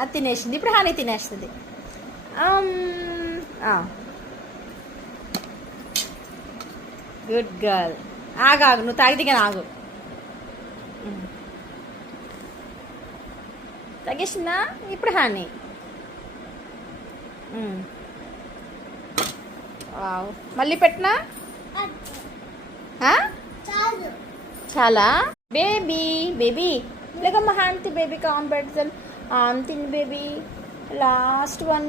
అది తినేసింది. ఇప్పుడు హనీ తినేస్తుంది. Good girl. ఆగాగు, నువ్వు తాగితే కానీ ఆగు. తగ్గేసిందా? ఇప్పుడు హనీ. మళ్ళీ పెట్టినా చాలా. బేబీ బేబీ లేకమ్మ హ్యాండ్ బేబీకి ఆన్ పెడతాను. తిని బేబీ. లాస్ట్ వన్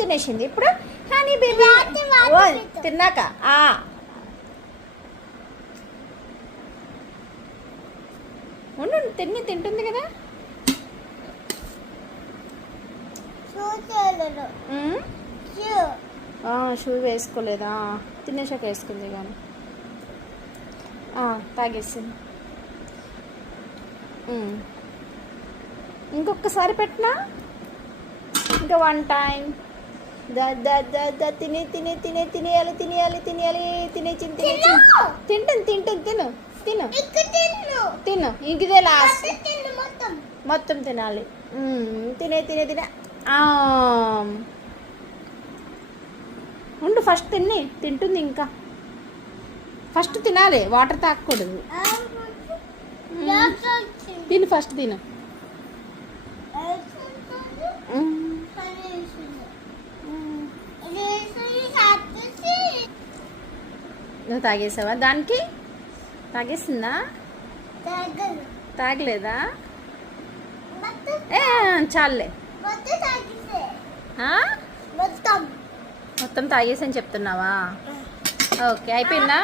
తినేసింది. ఇప్పుడు హనీ బేబీ తిన్నాక ఉండు, తింటుంది కదా. షూ వేసుకోలేదా? తినేసాక వేసుకుంది కానీ తాగేసింది. ఇంకొకసారి పెట్టినా ఇంకా వన్ టైం. తినేయాలి తినేసింది. తింటుంది. తిను ఇంకదే లాస్ట్. మొత్తం తినాలి. తినే ఉండు, ఫస్ట్ తింటుంది. ఇంకా ఫస్ట్ తినాలి, వాటర్ తాగకూడదు. తిను ఫస్ట్ తిను. నువ్వు తాగేసావా? దానికి తాగేసిందా? తాగలేదా? చాలే. మొత్తం తాగేసని చెప్తున్నావా? ఓకే, అయిపోయిందా?